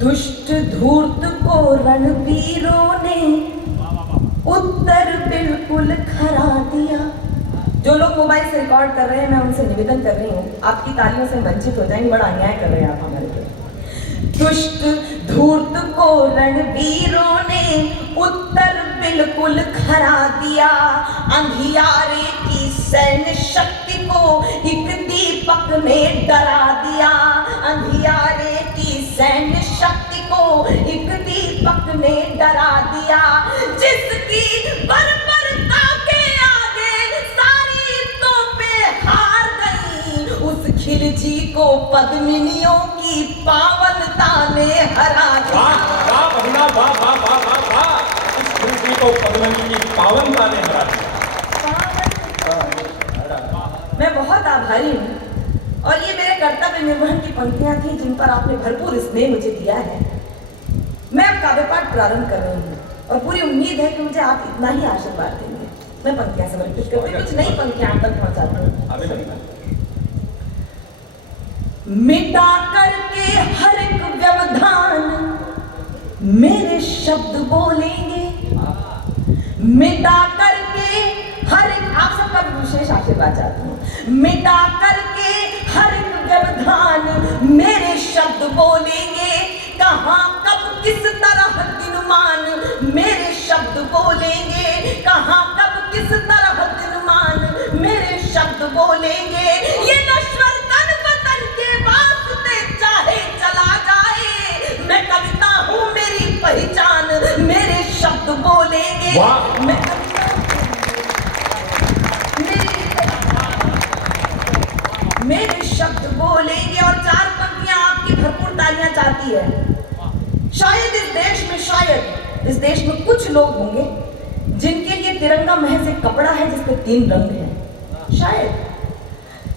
दुष्ट धूर्त को रणवीरों ने उत्तर बिल्कुल खरा दिया। जो लोग मोबाइल से रिकॉर्ड कर रहे हैं, मैं उनसे निवेदन कर रही हूँ, आपकी तालियों से वंचित हो जाएंगे, बड़ा अन्याय कर रहे हैं आप हमारे पे। दुष्ट धूर्त को रणवीरों ने उत्तर बिल्कुल खरा दिया। अंधियारे की सैन्य शक्ति को एक दीपक ने डरा दिया। अंधियारे की सैन्य शक्ति को एक दीपक ने डरा दिया। जिसकी बर्बरता के आगे सारी तोपें हार गई, उस खिलजी को पद्मिनियों की पावनता ने हरा दिया। उस खिलजी को पद्मिनी की पावनता ने हरा दिया। मैं बहुत आभारी हूँ, और ये मेरे कर्तव्य निर्वहन की पंक्तियां थी जिन पर आपने भरपूर स्नेह मुझे दिया है। मैं अब काव्य पाठ प्रारंभ कर रही हूँ और पूरी उम्मीद है कि मुझे आप इतना ही आशीर्वाद देंगे। मैं पंक्तियां समर्पित करती हूँ, कुछ नई पंक्तियां आप तक पहुंचाती हूँ। मिटा करके हर एक व्यवधान मेरे शब्द बोलेंगे। मिटा करके हर एक, आप सबका विशेष आशीर्वाद चाहती हूँ। मिटा करके हर एक व्यवधान मेरे शब्द बोलेंगे। कहाँ कब किस तरह दिनमान मेरे शब्द बोलेंगे। कहाँ कब किस तरह दिनमान मेरे शब्द बोलेंगे। ये नश्वर तन वतन के वास्ते चाहे चला जाए, मैं कविता हूँ मेरी पहचान मेरे शब्द बोलेंगे। मैं मेरे शब्द बोलेंगे। और चार पंक्तियां आपकी भरपूर तालियां चाहती है। शायद इस देश में कुछ लोग होंगे जिनके लिए तिरंगा महज एक कपड़ा है जिसपे 3 रंग हैं, शायद।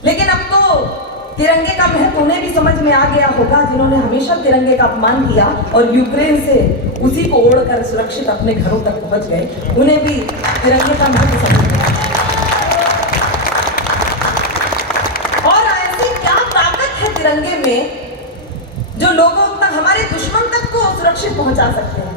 लेकिन अब तो तिरंगे का महत्व उन्हें भी समझ में आ गया होगा जिन्होंने हमेशा तिरंगे का अपमान किया और यूक्रेन से उसी को ओढ़कर सुरक्षित अपने घरों तक पहुंच गए। उन्हें भी तिरंगे का महत्व समझ में आया। तिरंगे में जो लोगों तक, हमारे दुश्मन तक को सुरक्षित पहुंचा सकते हैं।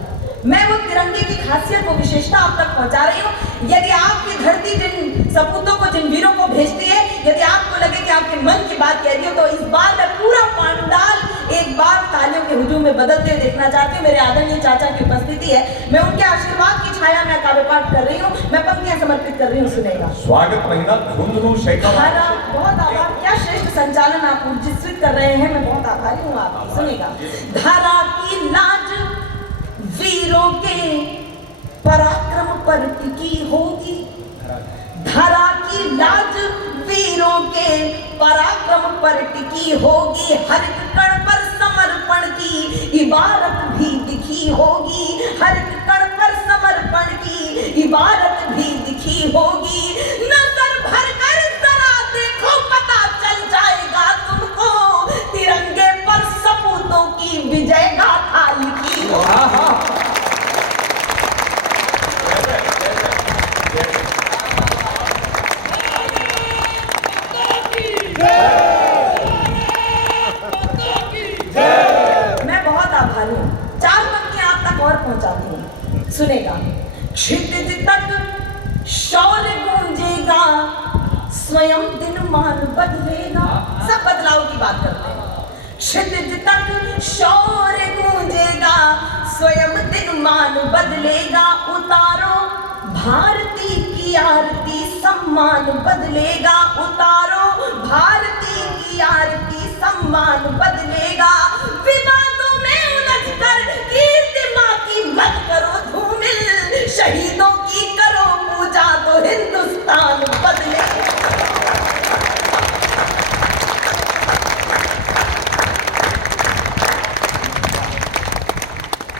मैं वो तिरंगे की खासियत, वो विशेषता आप तक पहुंचा रही हूँ। यदि आपकी धरती जिन सपूतों को, जिन वीरों को भेजती है, यदि आपको लगे कि आपके मन की बात कह रही हो, तो इस बार मैं पूरा पांडाल एक बार तालियों के हुजूम में बदलते हुए देखना चाहती हूँ। मेरे आदरणीय चाचा की उपस्थिति है, मैं उनके आशीर्वाद की छाया में काव्य पाठ कर रही हूँ। मैं पंक्तियां समर्पित कर रही हूँ, सुनेगा। स्वागत महिला झुंझुनू शेखा। बहुत आभार, क्या श्रेष्ठ संचालन आप ऊर्जित कर रहे हैं, मैं बहुत आभारी हूँ आपकी। सुनेगा। धारा की लाज वीरों के पराक्रम पर टिकी होगी। धरा की लाज वीरों के पराक्रम पर टिकी होगी। हर एक कण पर समर्पण की इबारत भी दिखी होगी। हर एक कण पर समर्पण की इबारत भी दिखी होगी। नजर भर कर जरा देखो, पता चल जाएगा तुमको, तिरंगे पर सपूतों की विजय गाथा लिखी होगी। मैं बहुत आभारी हूँ। 4 पंक्तियां आप तक और पहुंचाती हूँ, सुनेगा। क्षितिज तक शौर्य गूंजेगा, स्वयं दिनमान बदलेगा। सब बदलाव की बात करते हैं। क्षितिज तक शौर्य गूंजेगा, स्वयं दिनमान बदलेगा। उतारो भारती की आरती, सम्मान बदलेगा। उतारो भारती की आरती, सम्मान बदलेगा। विवादों में उलझकर कीर्ति मां की मत करो धूमिल, शहीदों की करो पूजा तो हिंदुस्तान बदलेगा।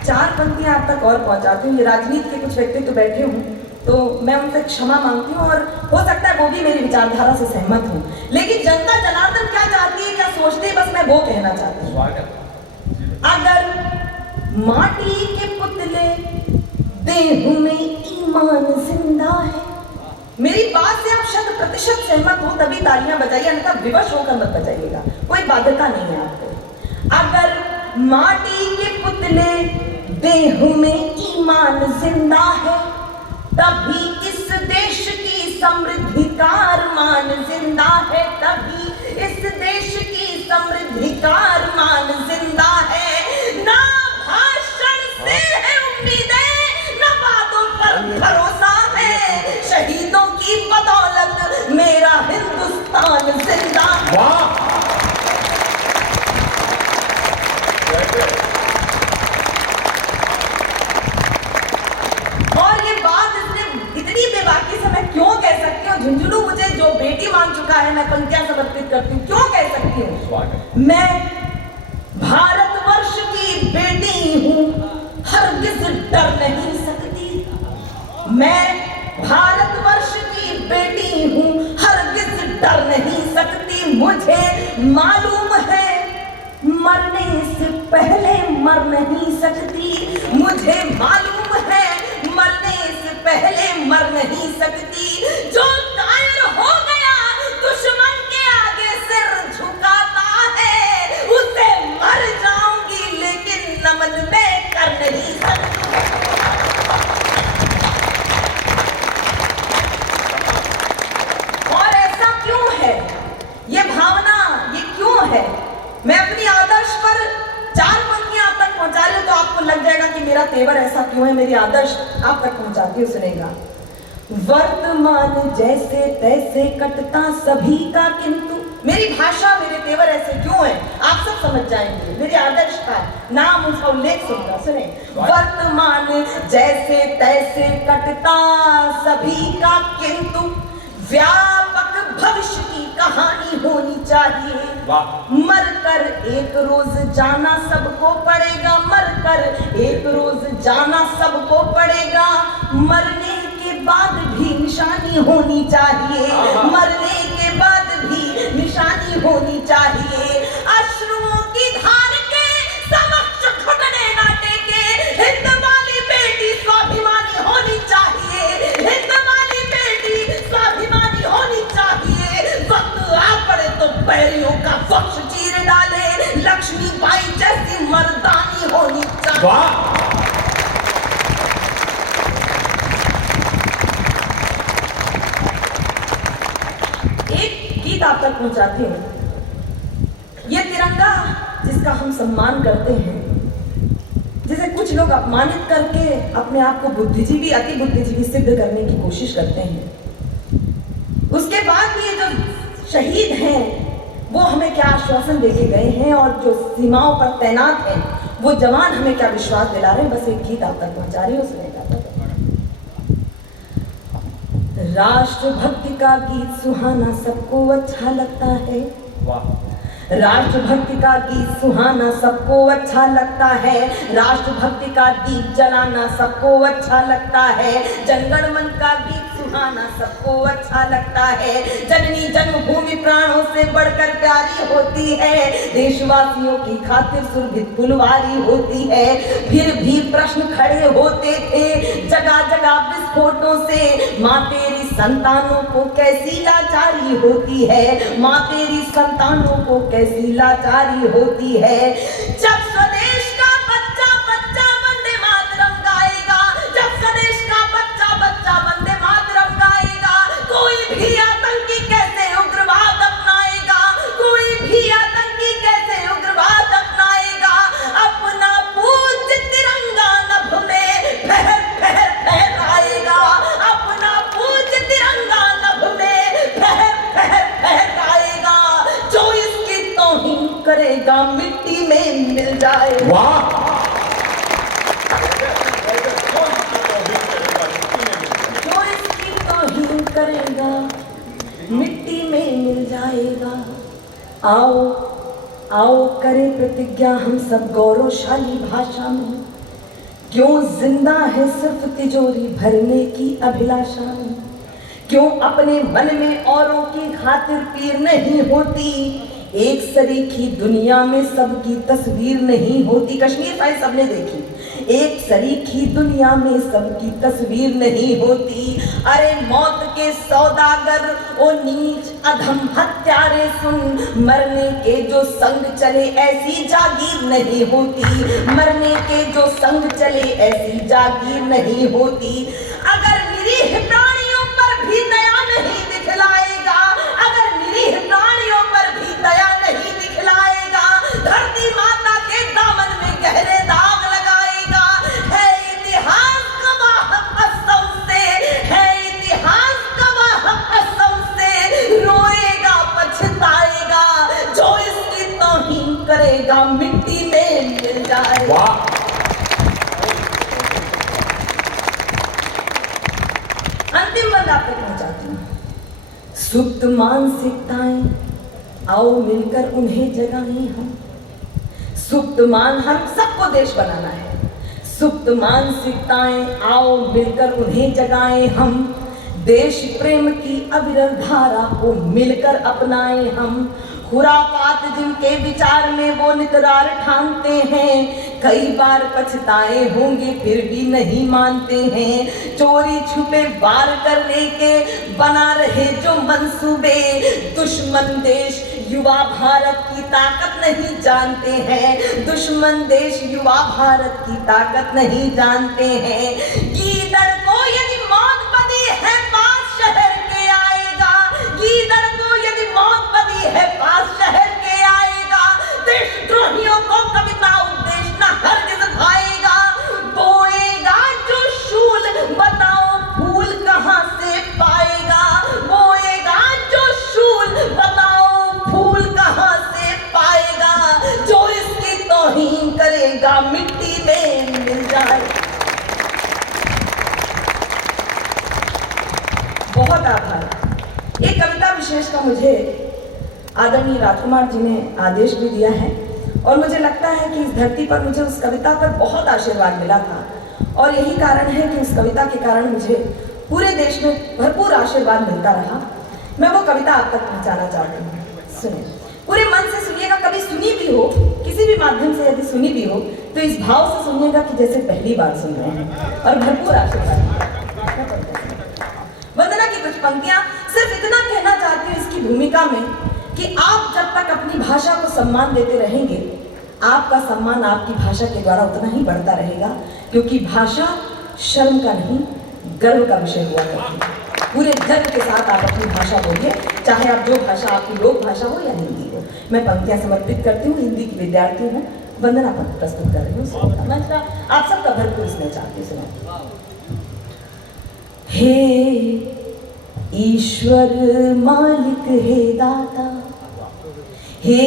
चार पंक्तियां आप तक और पहुंचाती हूँ। ये राजनीति के कुछ व्यक्ति तो बैठे हूँ, तो मैं उनसे क्षमा मांगती हूँ, और हो सकता है वो भी मेरी विचारधारा से सहमत हूँ। लेकिन जनता जनार्दन क्या चाहती है, क्या सोचती है, बस मैं वो कहना चाहती हूँ। अगर माटी के पुतले देह में ईमान जिंदा है, मेरी बात से आप 100% सहमत हो तभी तालियां बजाइए, अन्यथा विवश होकर मत बजाइएगा, कोई बाध्यता नहीं है आपको। अगर माटी के निकले देह में ईमान जिंदा है, तभी इस देश की समृद्धि का अरमान जिंदा है, तभी इस देश की समृद्धि का अरमान जिंदा है। ना भाषण से है उम्मीदें, न वादों पर भरोसा है, शहीदों की बदौलत मेरा हिंदुस्तान जिंदा है। वाह! और ये बात इतनी बेबाकी से मैं क्यों कह सकती हूँ? झुंझुनू मुझे जो बेटी मान चुका है, मैं पंक्तियां समर्पित करती हूँ। क्यों कह सकती हूँ? मैं भारतवर्ष की बेटी हूँ, हरगिज डर नहीं सकती। मैं भारतवर्ष की बेटी हूँ, हरगिज डर नहीं सकती। मुझे मालूम है मरने से पहले मर नहीं सकती, मुझे मालूम है मरने से पहले मर नहीं सकती। जो कायर हो गया दुश्मन के आगे सिर झुकाता है, उसे मर जाऊंगी लेकिन नमन मैं कर नहीं सकती। और ऐसा क्यों है? ये भावना ये क्यों है? मैं अपनी आदर्श पर 4 पंक्तियां आप तक पहुंचा रही हूं तो आपको लग जाएगा कि मेरा तेवर ऐसा क्यों है। मेरी आदर्श आप तक पहुंचाती हूँ, सुनेगा। वर्तमान जैसे तैसे कटता सभी का किंतु, मेरी भाषा मेरे तेवर ऐसे क्यों है आप सब समझ जाएंगे। मेरे आदर्श का नाम उसका उल्लेख सुनना, सुने। वर्तमान जैसे तैसे कटता सभी का किंतु, व्यापक भविष्य की कहानी होनी चाहिए। मरकर एक रोज जाना सबको पड़ेगा, मरकर एक रोज जाना सबको पड़ेगा। मरने के बाद भी निशानी होनी चाहिए, मरने के बाद भी निशानी होनी चाहिए। अश्रुओं की धार के समक्ष घुटने ना टेके, हिंद वाली बेटी स्वाभिमानी होनी चाहिए, हिंद वाली बेटी स्वाभिमानी होनी चाहिए। वक्त आ पड़े तो बैरियों का वक्ष चीर डाले, लक्ष्मीबाई जैसी मर्दानी होनी चाहिए। वाह! एक गीत आप तक पहुंचाती हूँ। ये तिरंगा जिसका हम सम्मान करते हैं, जिसे कुछ लोग अपमानित करके अपने आप को बुद्धिजीवी, अति बुद्धिजीवी सिद्ध करने की कोशिश करते हैं, उसके बाद भी ये जो शहीद हैं वो हमें क्या आश्वासन देके गए हैं और जो सीमाओं पर तैनात हैं वो जवान हमें क्या विश्वास दिला रहे हैं। बस एक गीत आप तक पहुंचा रही हूँ, सुनेगा। राष्ट्रभक्ति का गीत सुहाना सबको अच्छा लगता है, राष्ट्रभक्ति का गीत सुहाना सबको अच्छा लगता है, राष्ट्रभक्ति का दीप जलाना सबको अच्छा लगता है, जनगण मन का गीत सुहाना सबको अच्छा लगता है। जननी जन्मभूमि प्राणों से बढ़कर प्यारी होती है, देशवासियों की खातिर सुरभित फुलवारी होती है। फिर भी प्रश्न खड़े होते थे जगह जगह विस्फोटों से, माँ तेरी संतानों को कैसी लाचारी होती है, माँ तेरी संतानों को कैसी लाचारी होती है। जब स्वदेश का बच्चा बच्चा वंदे मातरम गाएगा, जब स्वदेश का बच्चा बच्चा वंदे मातरम गाएगा, कोई भी आतंकी कैसे उग्रवाद अपनाएगा, कोई भी आतंकी कैसे उग्रवाद अपनाएगा। अपना पूज्य तिरंगा नभ में फहर फहर फहराएगा, अपना पूज्य तिरंगा नभ में फहर फहर फहराएगा। जो इसकी तौहीन करेगा मिट्टी में मिल जाएगा। वाह! जो इसकी तौहीन करेगा मिट्टी में मिल जाएगा। आओ आओ करें प्रतिज्ञा हम सब गौरवशाली भाषा में, क्यों जिंदा है सिर्फ तिजोरी भरने की अभिलाषा में, क्यों अपने मन में औरों की खातिर पीर नहीं होती, एक सरीखी दुनिया में सबकी तस्वीर नहीं होती। कश्मीर फाइल सबने देखी। एक सरीखी दुनिया में सबकी तस्वीर नहीं होती। अरे मौत के सौदागर ओ नीच अधम हत्यारे सुन, मरने के जो संग चले ऐसी जागीर नहीं होती, मरने के जो संग चले ऐसी जागीर नहीं होती। अगर निरीह प्राणियों पर भी दया नहीं दिखलाएगा, अगर निरीह प्राणियों पर भी दया नहीं दिखलाएगा, धरती माता के दामन में गहरे दाग लगाएगा। है इतिहास गवाह कसम से, है इतिहास गवाह कसम से, रोएगा पछताएगा जो इसकी तौहीन करेगा मिट्टी में मिल जाएगा। अंतिम बंद आप तक पहुंचाती हूँ। सुप्त मानसिकताएं आओ मिलकर उन्हें जगाएं हम। सुप्त मान हम सबको देश बनाना है। सुप्त मानसिकताएं आओ मिलकर उन्हें जगाएं हम। देश प्रेम की अविरल धारा को मिलकर अपनाएं हम। खुरापात जिनके विचार में वो नितरार ठानते हैं, कई बार पछताए होंगे फिर भी नहीं मानते हैं। चोरी छुपे वार करने के बना रहे जो मंसूबे, दुश्मन देश युवा भारत की ताकत नहीं जानते हैं। दुश्मन देश युवा भारत की ताकत नहीं जानते हैं। गीदड़ को यदि मौत बदी है पास शहर के आएगा, गीदड़ को यदि मौत बदी है पास शहर के आएगा। देशद्रोहियों को कविता उपदेश न हरगिज़ भाएगा। बोएगा जो शूल बताओ फूल कहाँ से पाएगा, बोएगा जो शूल बताओ फूल कहाँ से पाएगा। जो इसकी तौहीन करेगा मिट्टी में मिल जाए। बहुत आभार। एक कविता विशेष का मुझे आदरणीय राजकुमार जी ने आदेश भी दिया है और मुझे लगता है कि इस धरती पर मुझे उस कविता पर बहुत आशीर्वाद मिला था और यही कारण है कि उस कविता के कारण मुझे पूरे देश में भरपूर आशीर्वाद मिलता रहा। मैं वो कविता आप तक पहुंचाना चाहती हूँ। सुनिए, पूरे मन से सुनिएगा। कभी सुनी भी हो, किसी भी माध्यम से यदि सुनी भी हो तो इस भाव से सुनिएगा कि जैसे पहली बार सुन रहे हैं और भरपूर आशीर्वाद। वंदना की कुछ पंक्तियां सिर्फ इतना कहना चाहती हूँ इसकी भूमिका में कि आप जब तक अपनी भाषा को सम्मान देते रहेंगे, आपका सम्मान आपकी भाषा के द्वारा उतना ही बढ़ता रहेगा, क्योंकि भाषा शर्म का नहीं गर्व का विषय हुआ करती है। पूरे गर्व के साथ आप अपनी भाषा बोलिए, चाहे आप जो भाषा आपकी लोक भाषा हो या हिंदी हो। मैं पंक्तियां समर्पित करती हूँ, हिंदी की विद्यार्थी हूँ, वंदना पर प्रस्तुत कर रही हूँ। मैं आप सबका भरपूर इसमें चाहती हूँ। हे ईश्वर मालिक हे दाता, हे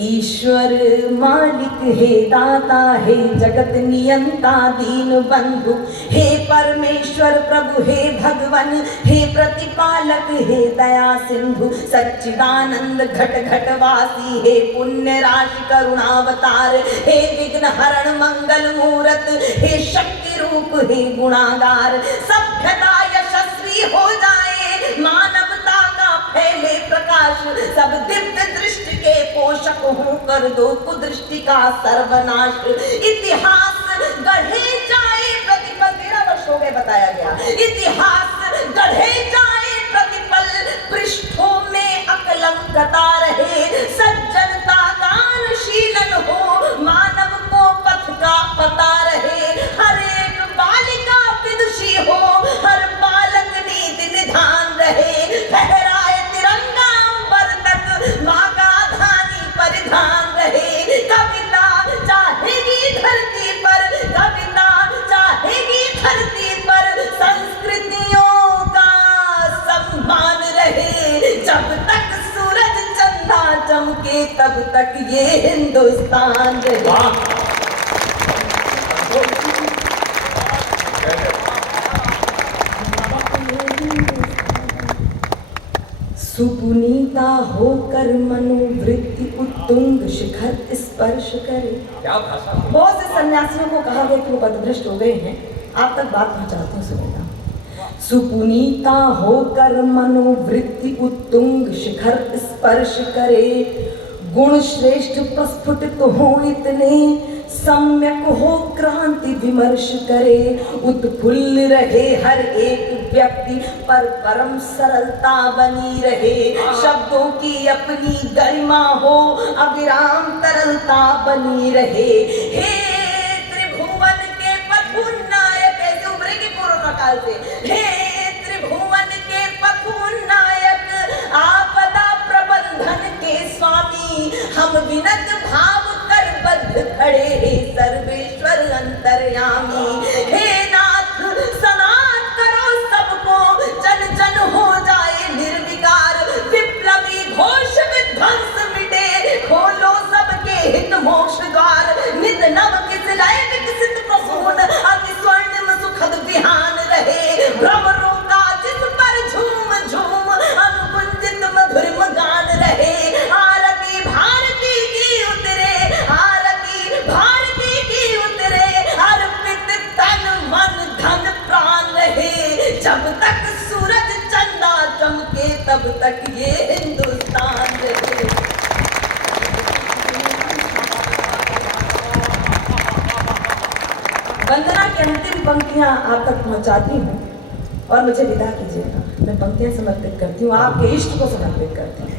ईश्वर मालिक हे दाता, हे जगत नियंता दीन बंधु, हे परमेश्वर प्रभु, हे भगवन, हे प्रतिपालक, हे दया सिंधु, सच्चिदानंद घट घट वासी, हे पुण्य राशि करुणावतार, हे विघ्न हरण मंगल मूरत, हे शक्ति रूप, हे गुणागार। सभ्यता यशस्वी हो जाए, मानवता का फैले प्रकाश, सब दिव्य दृष्टि के पोषक हूँ, कर दो कुदृष्टि का सर्वनाश। इतिहास गढ़े जाए प्रतिपल, 13 वर्ष हो गए बताया गया। इतिहास गढ़े जाए प्रतिपल, पृष्ठों में अकलंकता रहे, सज्जनता का अनुशीलन हो, मानव को पथ का पता रहे। हर एक बालिका विदुषी हो, हर बालक नीति निधान रहे, फहराए तिरंगा अंबर तक, माँ का धानी परिधान रहे। कविता चाहेगी धरती पर, कविता चाहेगी धरती पर, संस्कृतियों का सम्मान रहे। जब तक सूरज चंदा चमके तब तक ये हिंदुस्तान रहे। सुपुनीता होकर मनोवृत्ति उत्तुंग शिखर स्पर्श करे। क्या भाषा। बहुत से सन्यासियों को कहा गया कि वो पदभ्रष्ट हो गए हैं, आप तक बात पहुंचाती हूँ, सुनिएगा। सुपुनीता होकर मनोवृत्ति उत्तुंग शिखर स्पर्श करे, गुण श्रेष्ठ प्रस्फुटित हो इतने, सम्यक हो क्रांति विमर्श करे, उत्फुल्ल रहे हर एक व्यक्ति पर परम सरलता बनी रहे, शब्दों की अपनी गरिमा हो अविराम तरलता बनी रहे। हे त्रिभुवन के पथुन नायक, ऐसे उभरेगी कोरोना काल से। हे त्रिभुवन के पथुन नायक, आपदा प्रबंधन के स्वामी, हम विनत भाव कर बद्ध खड़े हे सर्वेश्वर अंतर्यामी। हे नाथ सनाथ करो सबको, जन जन हो जाए निर्विकार, विप्लवी घोष विध्वंस मिटे, खोलो सबके हित मोक्ष द्वार, नित नव किस लय विकसित प्रसून, अति स्वर्णिम सुखद विहान रहे, भ्रमरों का जिस पर झूम झूम अनुकुंजित मधुरिम गान रहे। आरती भारती की उतरे, आरती भारती की उतरे, अर्पित तन मन धन प्राण रहे, जब तक सूरज चंदा चमके तब तक ये हिंदुस्तान रहे। वंदना की अंतिम पंक्तियां आप तक पहुंचाती हूँ और मुझे विदा कीजिएगा। मैं पंक्तियां समर्पित करती हूँ, आपके इष्ट को समर्पित करती हूँ।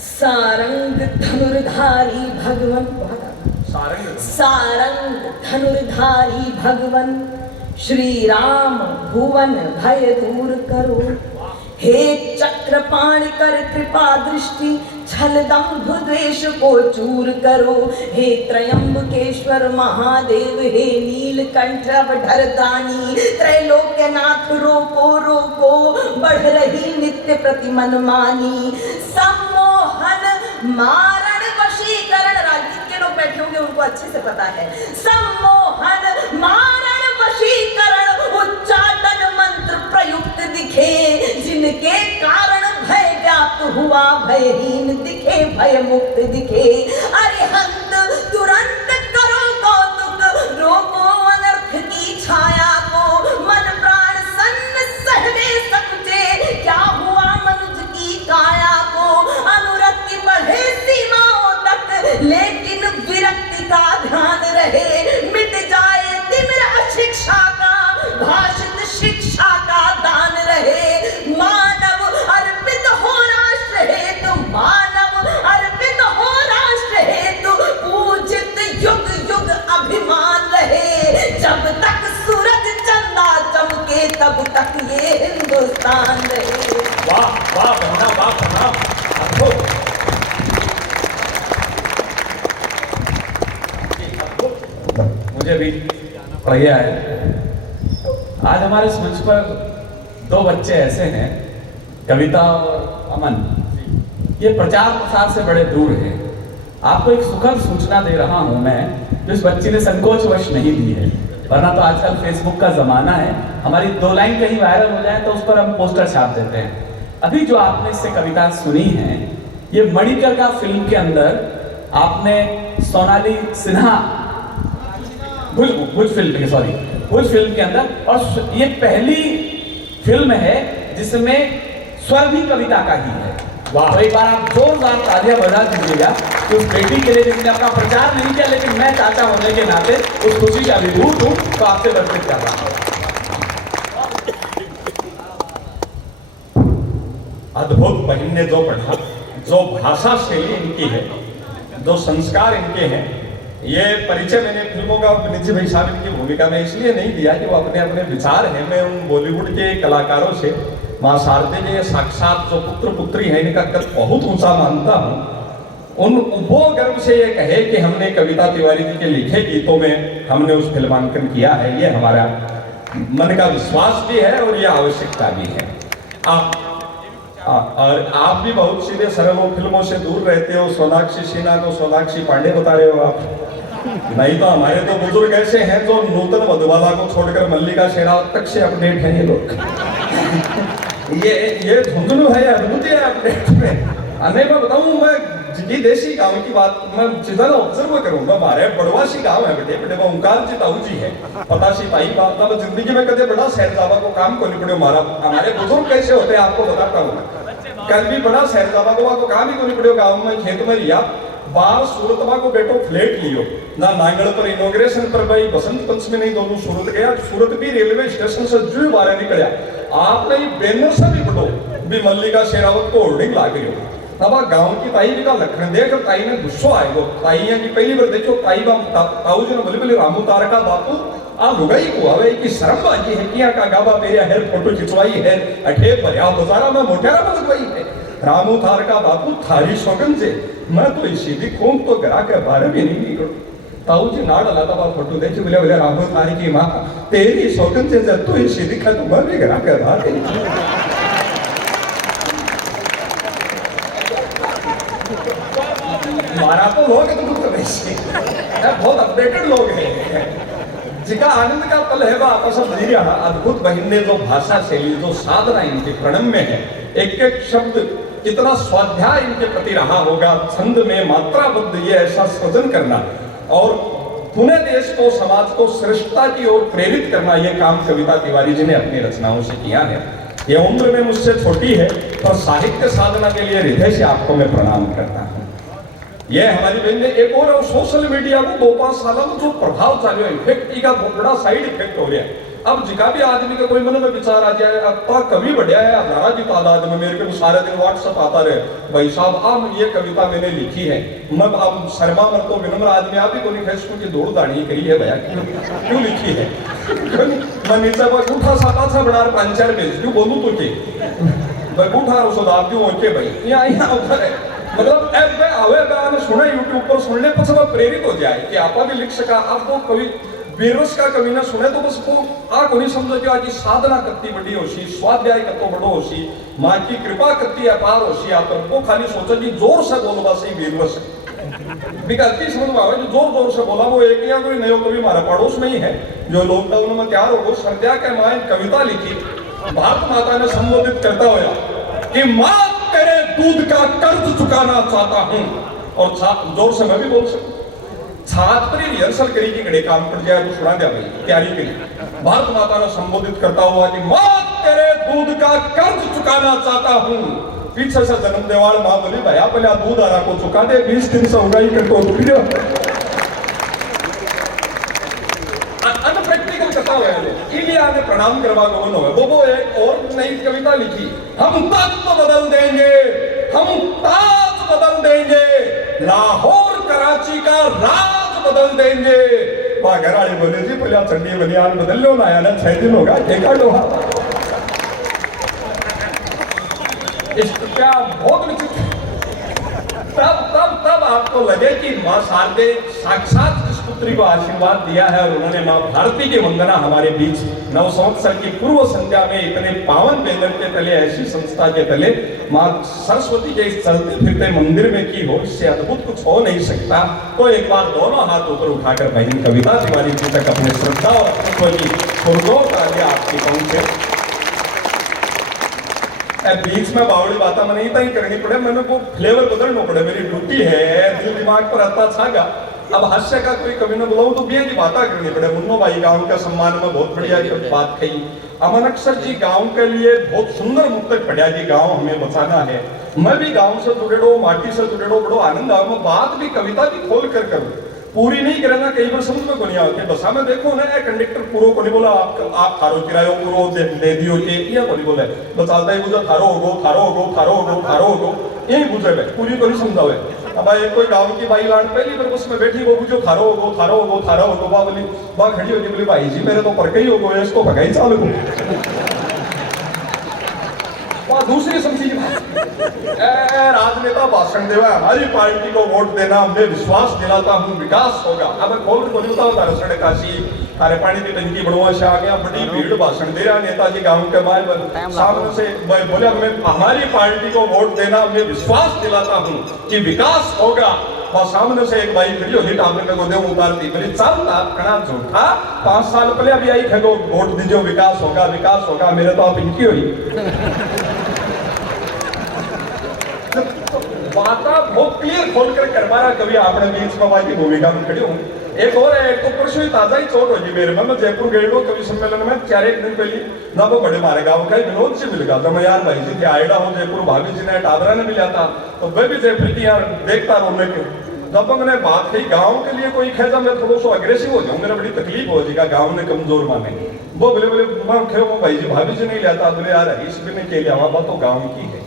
सारंग धनुर्धारी भगवन, सारंग धनुर्धारी भगवन, श्री राम भुवन भय दूर करो, हे चक्रपाण कर कृपा दृष्टि, छल दंभ द्वेष को चूर करो, हे त्रयंबकेश्वर महादेव, हे नीलकंठ अवधरदानी, त्रैलोक्यनाथ रोको रोको, बढ़ रही नित्य प्रति मनमानी, सम्मोहन मारण वशीकरण, राजनीति के लोग बैठे होंगे उनको अच्छे से पता है, सम्मोहन मारण वशीकरण, उच्चाटन मंत्र प्रयुक्त दिखे, जिनके कारण भय व्याप्त हुआ भयहीन दिखे, भय मुक्त दिखे, अरिहंत तुरंत करो कौतुक, रोको अनर्थ की छाया को, मन प्राण सन्न सहने सकुचे, क्या हुआ मनुष्य की काया को, अनुरक्ति बढ़े सीमाओं तक, लेकिन विरक्ति का ध्यान रहे, मिट जाए तिमिर अशिक्षा का, भाषित शिक्षा का दान रहे, मानव अर्पित हो राष्ट्र हेतु, मानव अर्पित हो राष्ट्र हेतु, पूजित युग युग अभिमान रहे, जब तक सूरज चंदा चमके तब तक ये हिंदुस्तान रहे। वाह वाह बहना, वाह प्रणाम, अद्भुत। मुझे भी बढ़िया है। आज हमारे इस मंच पर दो बच्चे ऐसे हैं, कविता और अमन, ये प्रचार प्रसार से बड़े दूर हैं। आपको एक सुखद सूचना दे रहा हूं मैं, जो इस बच्चे ने संकोचवश नहीं दी है, वरना तो आजकल फेसबुक का जमाना है, हमारी 2 लाइन कहीं वायरल हो जाए तो उस पर हम पोस्टर छाप देते हैं। अभी जो आपने इससे कविता सुनी है, ये मणिकर्णिका फिल्म के अंदर आपने सोनाली सिन्हा, भुज फिल्म के अंदर, और ये पहली फिल्म है जिसमें स्वर भी कविता का ही है। वाह, तो एक बार आप जोरदार तालियां बजा दीजिएगा कि उस बेटी के लिए जिसने अपना प्रचार नहीं किया, लेकिन मैं चाचा होने के नाते उस खुशी का विभूत हूं, तो आपसे वर्णित कर रहा हूं। अद्भुत बहन ने जो पढ़ा, जो भाषा शैली इनकी है, जो संस्कार इनके हैं, ये परिचय मैंने फिल्मों का निजी भाई साहब इनकी भूमिका में इसलिए नहीं दिया कि वो अपने अपने विचार हैं। मैं उन बॉलीवुड के कलाकारों से माँ शारदे के साक्षात जो पुत्र पुत्री है, इनका कद बहुत ऊंचा मानता हूँ। उन वो गर्व से ये कहे कि हमने कविता तिवारी जी के लिखे गीतों में हमने उस फिल्मांकन किया है, ये हमारा मन का विश्वास भी है और ये आवश्यकता भी है। और आप भी बहुत सीधे सरल फिल्मों से दूर रहते हो। सोनाक्षी सिन्हा को सोनाक्षी पांडे बता रहे हो आप, नहीं तो हमारे तो बुजुर्ग ऐसे हैं जो नूतन मधुबाला को छोड़कर मल्लिका शेरावत तक से अपडेट है ये लोग। ये धुंधलू है, अद्भुत है अपडेट में। मैं बताऊं, मैं जी देसी गांव की बात मैं जितना ऑब्जर्व करूंगा, हमारे बड़वासी गांव है बेटे बेटे, वो ओंकार जी ताऊ जी है, पता सी ताई बात ना, जिंदगी में कदे बड़ा शहरजादा को काम को नहीं पड़े। हमारे बुजुर्ग कैसे होते हैं आपको बताता हूँ मैं। कल भी बड़ा शहरजादा को काम ही को नहीं पड़े, गाँव में खेत में रिया बार सूरतमा को बेटो फ्लैट लियो ना नांगल पर इनोग्रेशन पर भाई बसंत पंचमी नहीं दोनों सूरत गया सूरत भी रेलवे स्टेशन से जो बारे निकलिया आपने बैनर से भी बटो भी मल्लिका शेरावत को होर्डिंग ला गई अब गांव की ताई भी का लखन देख ताई ने गुस्सो आएगो ताई की पहली बार देखो ताई ताऊ जी ने बोले बोले रामू तारका बापू आ लुगाई को आवे की शर्म बाजी है किया का गावा पेरिया हेर फोटो खिंचवाई है अठे भरिया बाजारा में मोटेरा में लगवाई है रामू तारका बापू थारी सौगन से मैं तो इसी दी कौन तो घरा के बारे में नहीं निकलो ताऊ जी नाड़ लाता बा फोटो देख बोले बोले रामू तारी की मां तेरी सौगन से जब तो इसी दिखा तो मैं भी घरा के बाहर हमारा तो लोग तो बहुत अपडेटेड लोग हैं जिका आनंद का पल है वह आपस में बनी रहा अद्भुत बहन ने जो भाषा शैली जो साधना इनके प्रणम में है एक एक शब्द कितना स्वाध्याय इनके प्रति रहा होगा छंद में मात्राबद्ध ये ऐसा सृजन करना और पुणे देश को समाज को श्रेष्ठता की ओर प्रेरित करना यह काम कविता तिवारी जी ने अपनी रचनाओं से किया है ये उम्र में मुझसे छोटी है पर साहित्य साधना के लिए हृदय से आपको मैं प्रणाम करता हूँ ये हमारी बहन ने एक और सोशल मीडिया को 2-5 साल में जो प्रभाव चालू है इफेक्ट का बहुत बड़ा साइड इफेक्ट हो गया अब जिका भी आदमी का कोई मन में विचार आ जाए अब कभी बढ़िया है हजारा की तादाद में मेरे को सारे दिन व्हाट्सएप आता रहे भाई साहब अब ये कविता मैंने लिखी है मैं अब शर्मा मर तो विनम्र आदमी आप ही को नहीं फेसबुक की दौड़ दाड़ी करी है भैया क्यों लिखी है मैं नीचे उठा सा पाछा बना 5-4 पेज क्यों बोलूं तो के भाई उठा उसो दाब क्यों ओके भाई यहाँ उधर है मतलब ऐप में आवे गाने सुने यूट्यूब पर सुनने पर सब प्रेरित हो जाए कि आपा भी लिख सका आप वो कवि बेरोस का कवि ना सुने तो बस वो आ को नहीं समझो कि आज साधना कितनी बड़ी होशी स्वाध्याय कितो बड़ो होशी माँ की कृपा कितनी अपार होशी आप वो खाली सोचो कि जोर से बोलो बस ही बेरोस विकल्पी समझ में आवे जो जोर जोर से बोला वो एक या कोई नयो कवि हमारा पड़ोस में ही है जो लॉकडाउन में तैयार हो संध्या के माँ कविता लिखी भारत माता ने संबोधित करता हुआ कि माँ तेरे दूध का कर्ज चुकाना चाहता हूं और जोर से मैं भी बोल सकूं छात्र रिहर्सल करी कि घड़े काम पड़ जाए तो सुना दिया भाई तैयारी के लिए भारत माता ने संबोधित करता हुआ कि मां तेरे दूध का कर्ज चुकाना चाहता हूं पीछे से जन्म देवाल मां बोली भैया पहले दूध आरा को चुका दे 20 दिन से उगाई कर अनप्रैक्टिकल कथा है इंडिया ने प्रणाम करवा गो वो एक और नई कविता लिखी हम तत्व बदल देंगे हम ताज बदल देंगे लाहौर कराची का राज बदल देंगे घराड़ी बोले जी पहले चंडी बनियान बदल लो ना 6 दिन होगा ठेका लोहा क्या बहुत विचित्र तब आपको लगे कि मां शारदे साक्षात इस पुत्री को आशीर्वाद दिया है और उन्होंने मां भारती की वंदना हमारे बीच 9 संवत्सर की पूर्व संध्या में इतने पावन बैनर के तले ऐसी संस्था के तले मां सरस्वती के इस चलते फिरते मंदिर में की हो इससे अद्भुत कुछ हो नहीं सकता तो एक बार दोनों हाथ ऊपर उठाकर बहन कविता तिवारी जी तक अपने श्रद्धा और अस्तित्व की पुरजोर तालियां आपकी पहुंचे बीच में बावड़ी बात में नहीं तय करनी पड़े मैंने को फ्लेवर बदलना पड़े मेरी ड्यूटी है दिल दिमाग पर आता छागा अब हास्य का कोई कभी न बुलाऊं तो भी बात करनी पड़े मुन्नो भाई गांव के सम्मान में बहुत बढ़िया बात कही अमन अक्सर जी गांव के लिए बहुत सुंदर मुक्तक पढ़िया जी गांव हमें बचाना है मैं भी गांव से जुड़ेड़ो माटी से जुड़ेड़ो बड़ो आनंद आओ मैं बात भी कविता भी खोल कर करूं पूरी नहीं करेगा कई बार समझ में को नहीं आते बसा में देखो ना कंडक्टर पूरो को नहीं बोला आप थारो किरायो पूरो दे दियो के या को नहीं बोले बताता है बुझा थारो होगो थारो होगो थारो होगो थारो होगो यही बुझे है पूरी को नहीं समझावे अब एक कोई गांव की बाई लाड पहली बार बस में बैठी वो बुझो थारो होगो थारो होगो थारो होगो बा बोली बा खड़ी होगी बोली भाई जी मेरे तो पर कई होगो इसको भगाई चालू दूसरी समझी राजनेता भाषण देवा हमारी पार्टी को वोट देना मैं विश्वास दिलाता हूँ विकास होगा अब खोल के बोलता हूँ तारा सड़क काशी तारे पानी की टंकी बढ़वा से आ गया बड़ी भीड़ भाषण दे रहा नेताजी गांव के बाहर सामने से बोले मैं हमारी पार्टी को वोट देना मैं विश्वास दिलाता हूँ कि विकास होगा और सामने से एक बाई खड़ी होगी टाबले को दे उतारती बोली चलता कड़ा झूठा 5 साल पहले अभी आई खगो वोट दीजिए विकास होगा मेरे तो आप इनकी हुई बाता बहुत क्लियर खोल कर करवाना कभी आपने बीच में वाली भूमिका में खड़ी हूँ एक और है एक तो परसों ही ताजा ही चोट होगी मेरे में मैं जयपुर गए कवि सम्मेलन में 4-1 दिन पहले ना वो बड़े मारे गाँव का विनोद से मिल गया तो मैं यार भाई जी आयडा हूँ जयपुर भाभी जी ने टाबरा ने मिला था तो वह भी जयपुर की यार देखता रोने के जब मैंने बात कही गांव के लिए कोई खेजा मैं थोड़ा सा अग्रेसिव हो जाऊं, मेरा बड़ी तकलीफ हो जाएगा, गांव ने कमजोर माने वो बोले मैं खे वो भाई जी भाभी जी नहीं लाता, बोले यार इस भी नहीं के लिया बात तो गाँव की है।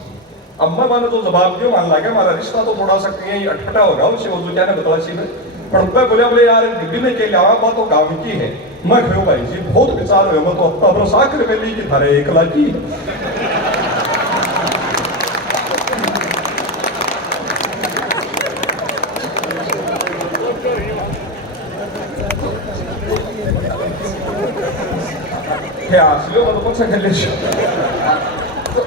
अब मैंने तो जवाब दियो, मान लगे हमारा रिश्ता तो थोड़ा सा अटपटा होगा उससे, वो जो क्या ने बताया सी पर बोले यार डिब्बी में के लिया बात तो गाँव की है। मैं खो भाई जी बहुत विचार हुए, मैं तो अपना साकर में ली की थारे एक लाखी तो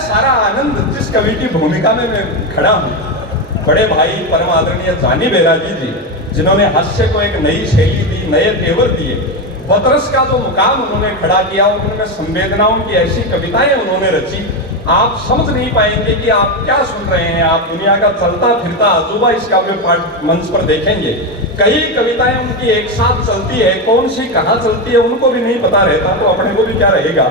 सारा आनंद जिस कवि की भूमिका में मैं खड़ा हूं, बड़े भाई परम आदरणीय जानी बैरागी जी, जिन्होंने हास्य को एक नई शैली दी, नए तेवर दिए, बतरस का जो मुकाम उन्होंने खड़ा किया, उन्होंने संवेदनाओं की ऐसी कविताएं उन्होंने रची, आप समझ नहीं पाएंगे कि आप क्या सुन रहे हैं। आप दुनिया का चलता फिरता अजूबा इस काव्य पाठ मंच पर देखेंगे, कई कविताएं उनकी एक साथ चलती है, कौन सी कहाँ चलती है उनको भी नहीं पता रहता, तो अपने को भी क्या रहेगा।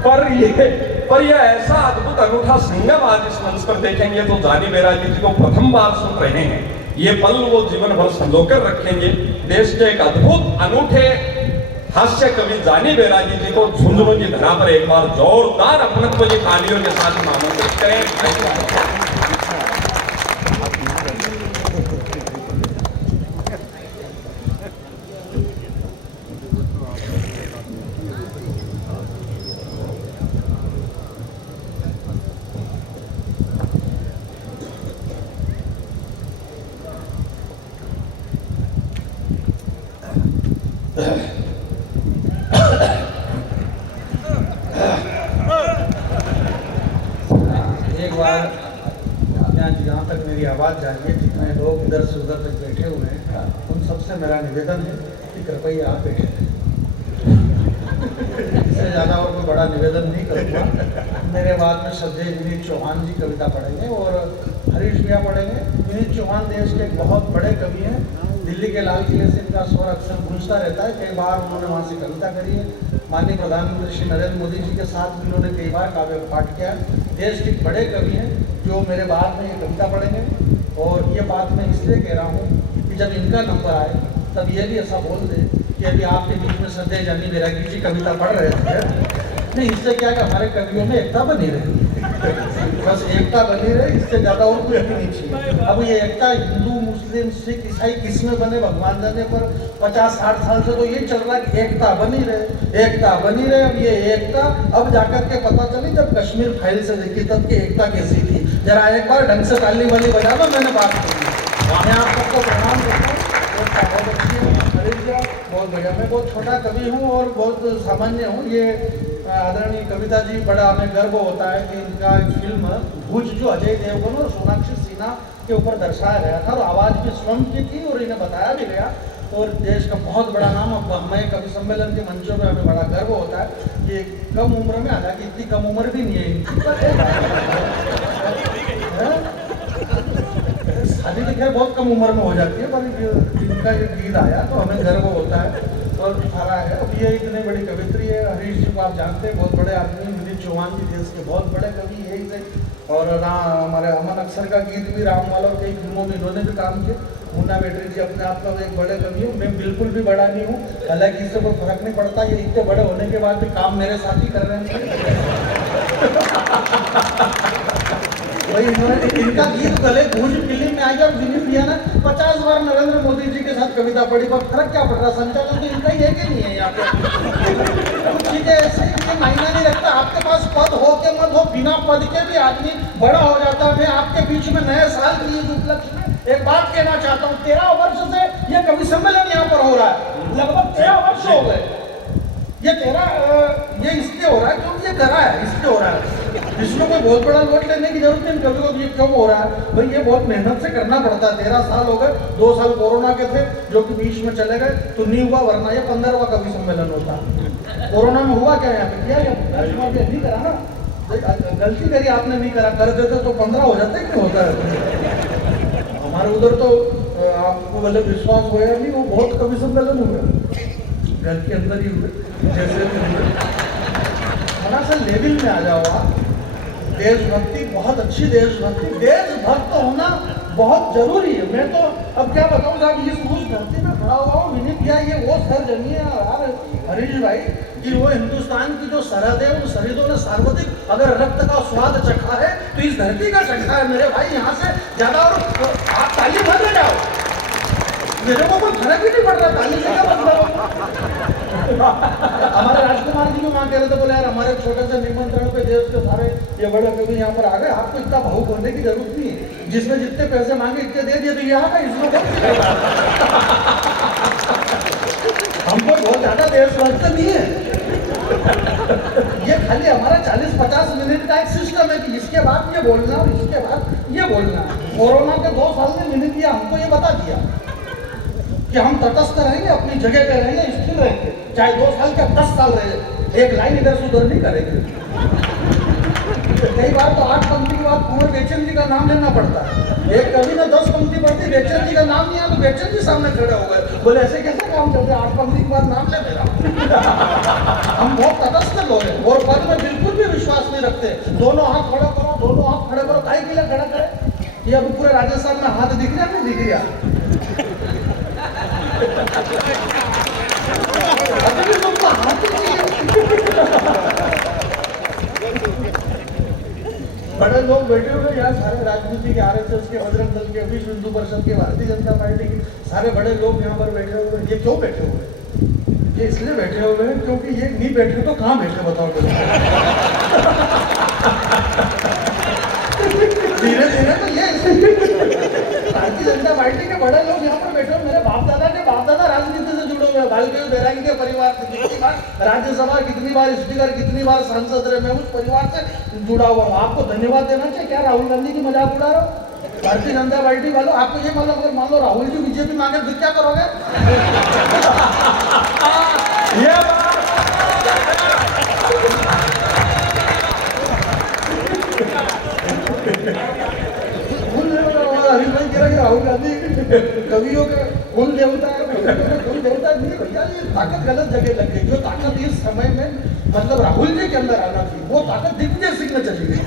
पर यह ऐसा अद्भुत अनूठा संगम आज इस मंच पर देखेंगे, तो जानी बैरागी जी को प्रथम बार सुन रहे हैं, ये पल वो जीवन भर संजोकर रखेंगे। देश के एक अद्भुत अनूठे हास्य कवि जानी बैरागी जी को झुंझुनों की धरा पर एक बार जोरदार अपनत्व की तालियों के साथ आमंत्रित करें। एक बार जहाँ तक मेरी आवाज़ जा रही है, जितने लोग इधर से उधर तक बैठे हुए हैं, उन सबसे मेरा निवेदन है कि कृपया आप बैठे रहें। इससे ज़्यादा और कोई बड़ा निवेदन नहीं करूँगा। मेरे बाद में श्रद्धेय विनीत चौहान जी कविता पढ़ेंगे और हरीश भैया पढ़ेंगे। विनीत चौहान देश के एक बहुत बड़े कवि हैं, दिल्ली के लाल किले से इनका स्वर अक्सर गूंजता रहता है, कई बार उन्होंने वहाँ से कविता करी है। माननीय प्रधानमंत्री श्री नरेंद्र मोदी जी के साथ भी उन्होंने कई बार काव्य पाठ किया है। देश के बड़े कवि हैं जो मेरे बाद में ये कविता पढ़ेंगे, और ये बात मैं इसलिए कह रहा हूँ कि जब इनका नंबर आए तब ये भी ऐसा बोल दे कि अभी आपके बीच में श्रद्धेय जानी बैरागी जी कविता पढ़ रहे थे। नहीं, इससे क्या कि हमारे कवियों में एकता बनी रहे, बस एकता बनी रहे, इससे ज़्यादा और कुछ भी नहीं चाहिए। अब ये एकता हिंदू मुस्लिम सिख ईसाई किस में बने भगवान जाने, पर 50-60 साल से तो ये चल रहा है कि एकता बनी रहे, एकता बनी रहे। अब ये एकता अब जाकर के पता चली जब कश्मीर फाइल से देखी तब की एकता कैसी थी। जरा एक बार ढंग से ताली वाली बजा लो, मैंने बात की। मैं आप सबको प्रणाम करता हूँ, बहुत अच्छी है, बहुत बढ़िया। मैं बहुत छोटा कवि हूँ और बहुत सामान्य हूँ। ये आदरणीय कविता जी, बड़ा हमें गर्व होता है कि इनका फिल्म भूज जो अजय देवगन और सोनाक्षी सिन्हा के ऊपर दर्शाया गया था, और आवाज़ भी स्वयं की थी और इन्हें बताया भी गया, और देश का बहुत बड़ा नाम। अब हमें कवि सम्मेलन के मंचों में हमें बड़ा गर्व होता है। ये कम उम्र में, हालांकि इतनी कम उम्र भी नहीं है इनकी, शादी तो खैर बहुत कम उम्र में हो जाती है, पर इनका ये गीत आया तो हमें गर्व होता है और सारा है। अब ये इतने बड़ी कवित्री है, हरीश जी को आप जानते हैं, बहुत बड़े आदमी। विनीत चौहान जी देश के बहुत बड़े कवि यही थे, और हमारे अमन अक्सर का गीत भी राम वाला, कई फिल्मों में इन्होंने भी काम किया। मुन्ना बेटरी जी अपने आप का एक बड़े कवि हूँ, मैं बिल्कुल भी बड़ा नहीं हूँ, हालांकि इससे कोई फर्क नहीं पड़ता। ये इतने बड़े होने के बाद भी काम मेरे साथ ही कर रहे हैं। भाई इनका गीत गले गूंज फिल्म में आ गया। विनीत भैया ने 50 बार नरेंद्र मोदी जी के साथ कविता पढ़ी, पर फर्क क्या पड़ रहा? संचालन तो इनका ही है कि नहीं है यहाँ पे? कुछ चीजें ऐसे ही मायना नहीं रखता। आपके पास पद हो के मत हो, बिना पद के भी आदमी बड़ा हो जाता है। मैं आपके बीच में नए साल की इस उपलक्ष्य में एक बात कहना चाहता हूँ। 13 वर्ष से ये कवि सम्मेलन यहाँ पर हो रहा है, लगभग 13 वर्ष हो गए। ये इसलिए हो रहा है क्योंकि ये करा है, इसलिए हो रहा है। इसमें कोई बहुत बड़ा लोट लेने की जरूरत नहीं। कभी कभी ये क्यों हो रहा है भाई, ये बहुत मेहनत से करना पड़ता है। 13 साल हो गए, 2 साल कोरोना के थे जो कि बीच में चले गए, तो नहीं हुआ, वरना ये 15वां कवि सम्मेलन होता। कोरोना में हुआ क्या यहाँ पे? किया नहीं करा ना, गलती करी आपने, नहीं करा। कर देते तो 15 हो जाते, क्यों होता है? हमारे उधर तो आपको मतलब विश्वास हुआ नहीं, वो बहुत कवि सम्मेलन हुए, घर के अंदर ही हुए, जैसे थोड़ा सा लेवल में आ जाओ आप। देशभक्ति, बहुत अच्छी देशभक्ति, देशभक्त होना बहुत जरूरी है। मैं तो अब क्या बताऊं साहब, ये उस धरती में खड़ा हुआ हूँ विनीत भैया, ये वो सरजमी है यार हरीश भाई कि वो हिंदुस्तान की जो सरहद है उन सरहदों ने सार्वधिक अगर रक्त का स्वाद चखा है तो इस धरती का चखा है मेरे भाई। यहाँ से ज्यादा और आप ताली भर ले जाओ, मेरे को कोई फर्क ही नहीं पड़ रहा, ताली से क्या मतलब। हमारे राजकुमार जी भी वहाँ कह रहे थे, बोले यार हमारे छोटे से निमंत्रण पे देश के सारे ये बड़े कवि यहाँ पर आ गए, आपको इतना भावुक होने की जरूरत नहीं है, जिसमें जितने पैसे मांगे इतने दे दिए तो यहाँ का इसमें हमको बहुत ज्यादा देशभक्त नहीं है। ये खाली हमारा 40-50 मिनट का एक सिस्टम है कि इसके बाद ये बोलना और इसके बाद ये बोलना। कोरोना के 2 साल में मिनट दिया हमको ये बता दिया कि हम तटस्थ रहेंगे, अपनी जगह पे रहेंगे, स्थिर रहेंगे, चाहे 2 साल के 10 साल रहे, एक लाइन इधर से उधर नहीं करेंगे। कई बार तो 8 पंक्ति के बाद कुंवर बेचन जी का नाम लेना पड़ता है। एक कवि ने 10 पंक्ति पढ़ दी, बेचन जी का नाम नहीं आया तो बेचन जी सामने खड़े हो गए, बोले ऐसे कैसे काम चलते, 8 पंक्ति के बाद नाम ले मेरा। हम बहुत तटस्थ लोग हैं और पद में बिल्कुल भी विश्वास नहीं रखते। दोनों हाथ खड़ा करो, दोनों हाथ खड़े करो, काहे के लिए खड़ा करे? ये अभी पूरे राजस्थान में हाथ दिख रहा नहीं दिख रहा? अभी भी तुमको हाथ ही नहीं है। बड़े लोग बैठे हुए यहाँ सारे राजनीति के, आरएसएस के, बजरंग दल के, विश्व हिंदू परिषद के, भारतीय जनता पार्टी के सारे बड़े लोग यहाँ पर बैठे हुए हैं। ये क्यों बैठे हुए हैं? ये इसलिए बैठे हुए हैं क्योंकि ये नहीं बैठे तो कहाँ बैठे बताओ। धीरे धीरे तो ये भारतीय जनता पार्टी के बड़े लोग यहाँ पर बैठे हुए, मेरे बाप दादा राजनीति से जुड़े हुए हैं। बालदेव बैरागी के परिवार से कितनी बार राज्यसभा, कितनी बार स्पीकर, कितनी बार सांसद रहे, मैं उस परिवार से जुड़ा हुआ हूँ। आपको धन्यवाद देना चाहिए। क्या राहुल गांधी की मजाक उड़ा रहा हो? भारतीय जनता पार्टी वालों, आपको ये मालूम, अगर मान लो राहुल जी बीजेपी मांगे तो क्या करोगे? हरीश भाई कह रहा है राहुल गांधी कवियों का कुल देवता है, कुल देवता नहीं भैया, ये ताकत गलत जगह लग गई। जो ताकत इस समय में मतलब राहुल जी के अंदर आना थी, वो ताकत दिग्विजय सिंह में चली गई।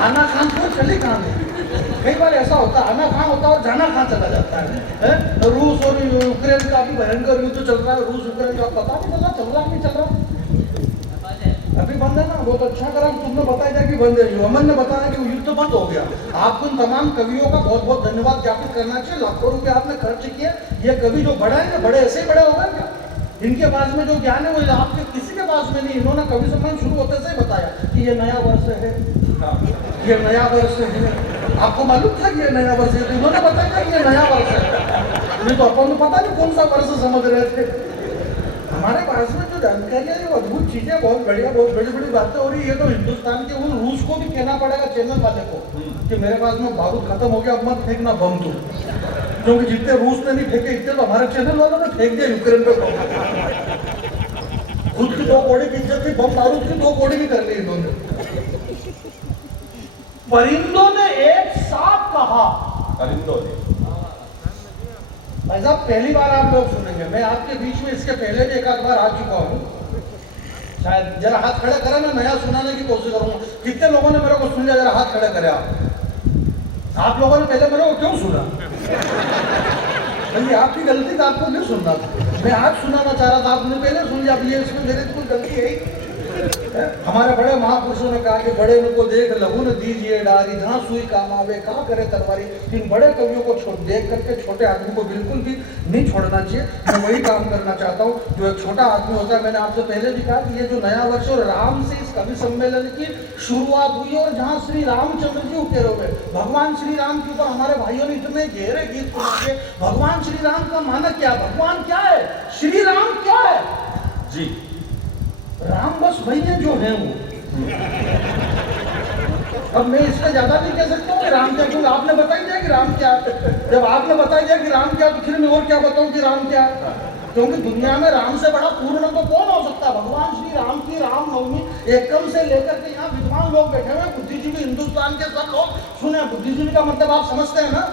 आना खान को चली कहाँ गई? कई बार ऐसा होता है, आना खान होता है और जाना खान चला जाता है। रूस और यूक्रेन का भी भयंकर युद्ध चल रहा है, रूस यूक्रेन का पता नहीं चल रहा, चल रहा नहीं चल रहा, अभी बंद है ना। बहुत अच्छा करा तुमने बताया जाए कि बंद है, अमन ने बताया कि युद्ध बंद हो गया। आपको इन तमाम कवियों का बहुत बहुत धन्यवाद ज्ञापित करना चाहिए। लाखों रुपए आपने खर्च किए। ये कवि जो बड़े हैं, बड़े ऐसे ही बड़े हो गए क्या? इनके पास में जो ज्ञान है वो आपके किसी के पास में नहीं। इन्होंने कवि सम्मान शुरू होते से ही बताया कि ये नया वर्ष है, ये नया वर्ष है। आपको मालूम था कि ये नया वर्ष है? तो इन्होंने बताया कि ये नया वर्ष है, नहीं तो अपन को पता नहीं कौन सा वर्ष समझ रहे थे। हमारे पास में जो जानकारी है, वो अद्भुत चीजें, बहुत बढ़िया, बहुत बड़ी बड़ी बातें हो रही है। ये तो हिंदुस्तान के उन रूस को भी कहना पड़ेगा, चैनल वाले को, कि मेरे पास में बारूद खत्म हो गया, अब मत फेंकना बम तू, क्योंकि जितने रूस ने नहीं फेंके इतने तो हमारे चैनल वालों ने फेंक दिया यूक्रेन पे। खुद की 2 कौड़ी की इज्जत थी, बम बारूद की 2 कौड़ी भी कर ली इन्होंने। परिंदों ने एक साथ कहा, परिंदों ने, भाई साहब पहली बार आप लोग सुनेंगे, मैं आपके बीच में इसके पहले भी एक आध बार आ चुका हूँ। शायद जरा हाथ खड़े करें, मैं नया सुनाने की कोशिश करूंगा। कितने लोगों ने मेरे को सुन लिया? जरा हाथ खड़े करें आप लोगों ने पहले मेरे को क्यों सुना? भाई आपकी गलती था, आपको नहीं सुनना था। मैं आज सुनाना चाह रहा था, आपने पहले सुन लिया। अब ये इसमें मेरी कोई गलती है? हमारे बड़े महापुरुषों ने कहा कि बड़े को देख लघु न दीजिए डारी, जहाँ सुई काम आवे कहाँ करे तलवारी। इन बड़े कवियों को देख करके छोटे आदमी को बिल्कुल भी नहीं छोड़ना चाहिए। मैं वही काम करना चाहता हूँ जो एक छोटा आदमी होता है। मैंने आपसे पहले भी कहा कि ये जो नया वर्ष और राम से इस कवि सम्मेलन की शुरुआत हुई और जहाँ श्री रामचंद्र जी उकेरे हुए, भगवान श्री राम के ऊपर हमारे भाइयों ने इतने गहरे गीत सुनाए। भगवान श्री राम का माना क्या? भगवान क्या है? श्री राम क्या है जी? राम बस भैया जो है वो। अब मैं इससे ज्यादा नहीं कह सकता हूँ कि राम क्या, क्योंकि आपने बताई दिया कि राम क्या। जब आपने बताई दिया कि राम क्या, तो फिर मैं और क्या बताऊं कि राम क्या। क्योंकि दुनिया में राम से बड़ा पूर्ण तो कौन हो सकता? भगवान श्री राम की रामनवमी एकदम से लेकर के यहाँ विद्वान लोग बैठे हुए, बुद्धिजीवी हिंदुस्तान के सब लोग सुने। बुद्धिजीवी का मतलब आप समझते हैं ना?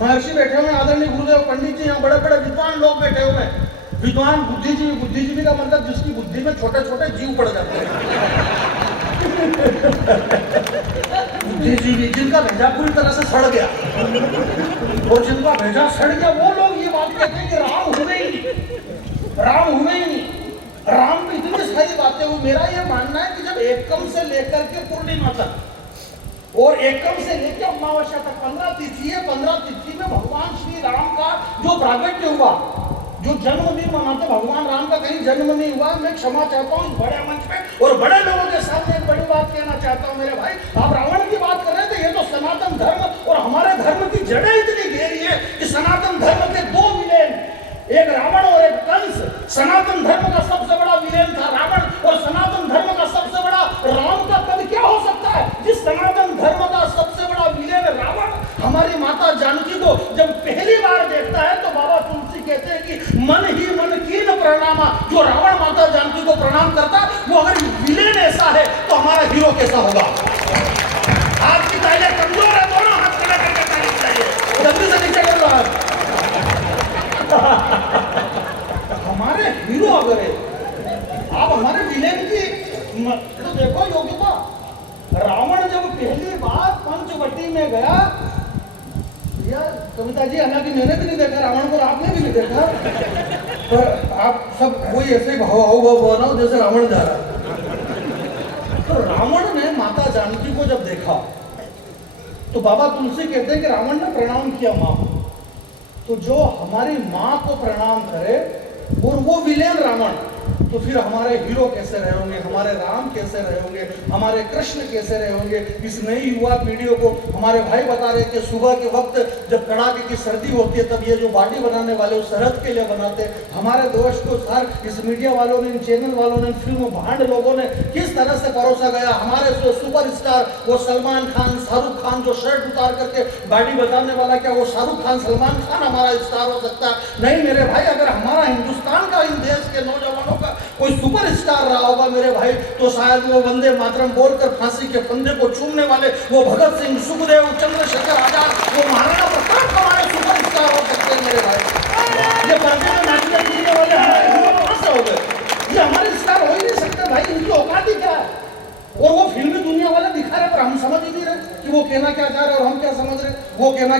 महर्षि बैठे हुए, आदरणीय गुरुदेव पंडित जी, यहाँ बड़े बड़े विद्वान लोग बैठे हुए हैं। विद्वान बुद्धिजीवी, बुद्धिजीवी का मतलब जिसकी बुद्धि में छोटे छोटे जीव पड़ जाते हैं। बुद्धिजीवी जिनका भेजा पूरी तरह से सड़ गया, और जिनका भेजा सड़ गया वो लोग ये बात कहते हैं कि राम हुए ही नहीं, राम हुए ही नहीं। राम में इतनी सारी बातें हुई। मेरा ये मानना है कि जब एकम से लेकर के पूर्णिमा तक और एकम से लेकर अमावस्या तक 15 तिथि है, 15 तिथि में भगवान श्री राम का जो प्रागट्य हुआ, जो जन्मदिन मनाते भगवान राम का कहीं जन्म नहीं हुआ। मैं क्षमा चाहता हूँ इस बड़े मंच पे और बड़े लोगों के सामने एक बड़ी बात कहना चाहता हूँ मेरे भाई। आप रावण की बात कर रहे थे, ये तो सनातन धर्म और हमारे धर्म की जड़ें इतनी गहरी है कि सनातन धर्म के दो विलेन, एक रावण और एक कंस। सनातन धर्म का सबसे बड़ा विलेन था रावण, और सनातन धर्म का सबसे बड़ा राम का कद क्या हो सकता है? जिस सनातन धर्म का सबसे बड़ा विलेन रावण हमारी माता जानकी को जब पहली बार देखता है तो बाबा तुलसी कहते हैं कि मन ही मन कीन प्रणामा। जो रावण माता जानकी को प्रणाम करता है, वो अगर विलेन ऐसा है तो हमारा हीरो कैसा होगा? आपकी तालियां कमजोर है, दोनों हाथ खड़ा करके ताली बजाइए, जल्दी से नीचे कर लो। हमारे हीरो अगर है, आप हमारे विलेन की तो देखो योग्यता। रावण जब पहली बार पंचवटी में गया, यार कविता जी, हालांकि मैंने भी नहीं देखा रावण को, आपने भी नहीं देखा, पर आप सब कोई ऐसे भाव बनाओ जैसे रावण जा रहा। तो रावण ने माता जानकी को जब देखा तो बाबा तुलसी कहते हैं कि रावण ने प्रणाम किया माँ को। तो जो हमारी माँ को प्रणाम करे और वो विलेन रावण, तो फिर हमारे हीरो कैसे रहे होंगे, हमारे राम कैसे रहे होंगे, हमारे कृष्ण कैसे रहे होंगे? इस नई युवा पीढ़ियों को हमारे भाई बता रहे कि सुबह के वक्त जब कड़ाके की सर्दी होती है तब ये जो बॉडी बनाने वाले उस सरहद के लिए बनाते हैं। हमारे दोस्त को सर इस मीडिया वालों ने, इन चैनल वालों ने, फिल्म भांड लोगों ने किस तरह से परोसा गया। हमारे जो सुपरस्टार वो सलमान खान, शाहरुख खान, जो शर्ट उतार करके बॉडी बताने वाला, क्या वो शाहरुख खान, सलमान खान हमारा स्टार हो सकता है? नहीं मेरे भाई, अगर हमारा हिंदुस्तान का, इन देश के नौजवानों का कोई सुपरस्टार रहा होगा मेरे भाई, तो शायद वो वंदे मातरम बोलकर फांसी के फंदे को चूमने वाले वो भगत सिंह, सुखदेव, चंद्रशेखर आजाद, वो महाराणा प्रताप हमारे सुपरस्टार हो सकते हैं मेरे भाई। ये पर्दे में नाचने कूदने वाले हमारे हीरो कहां से हो गए? ये हमारे स्टार हो ही नहीं सकते भाई, इनकी औकात ही क्या है? और वो फिल्मी दुनिया वाले दिखा रहे, पर हम समझ ही नहीं रहे कि वो कहना क्या चाह रहे और हम क्या समझ रहे। वो कहना